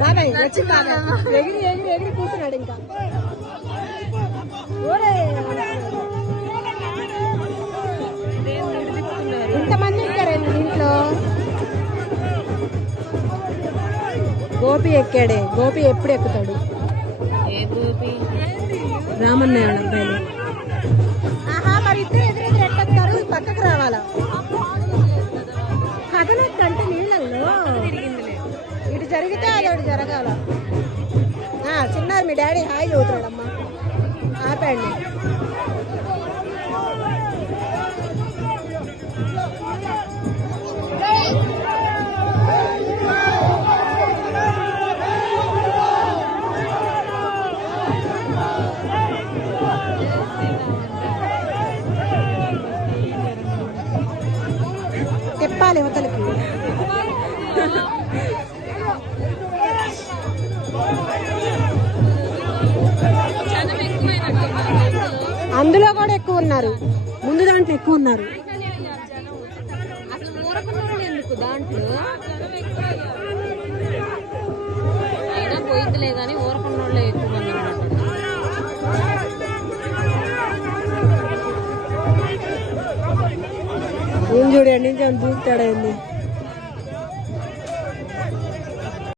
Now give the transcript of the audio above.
బాబాయ్ వచ్చి బాబాయ్ ఎగిరి ఎగిరి ఎగిరి కూర్చున్నాడు ఇంకా. ఇంతమంది ఎక్కారండి దీంట్లో. గోపి ఎక్కాడే. గోపి ఎప్పుడు ఎక్కుతాడు? రామన్న అబ్బాయిలు. ఆహా, మరి ఇద్దరు ఎదురెదురు ఎట్టెక్కుతారు? పక్కకు రావాలా? కదలొద్దంటే నీళ్ళల్లో ఇటు జరిగితే అదొకటి జరగాల. చిన్నారు మీ డాడీ హాయ్ చదువుతాడమ్మా. ఆపండి. తిప్పాలి యువతలకి. అందులో కూడా ఎక్కువ ఉన్నారు. ముందు దాంట్లో ఎక్కువ ఉన్నారు. ఎందుకు దాంట్లో అయినా పోయిద్దిలే కానీ ఊరకున్నోళ్ళే ఎక్కువ మంది ఉన్నట్టు. ఏం చూడండి, దూకుతాడైంది.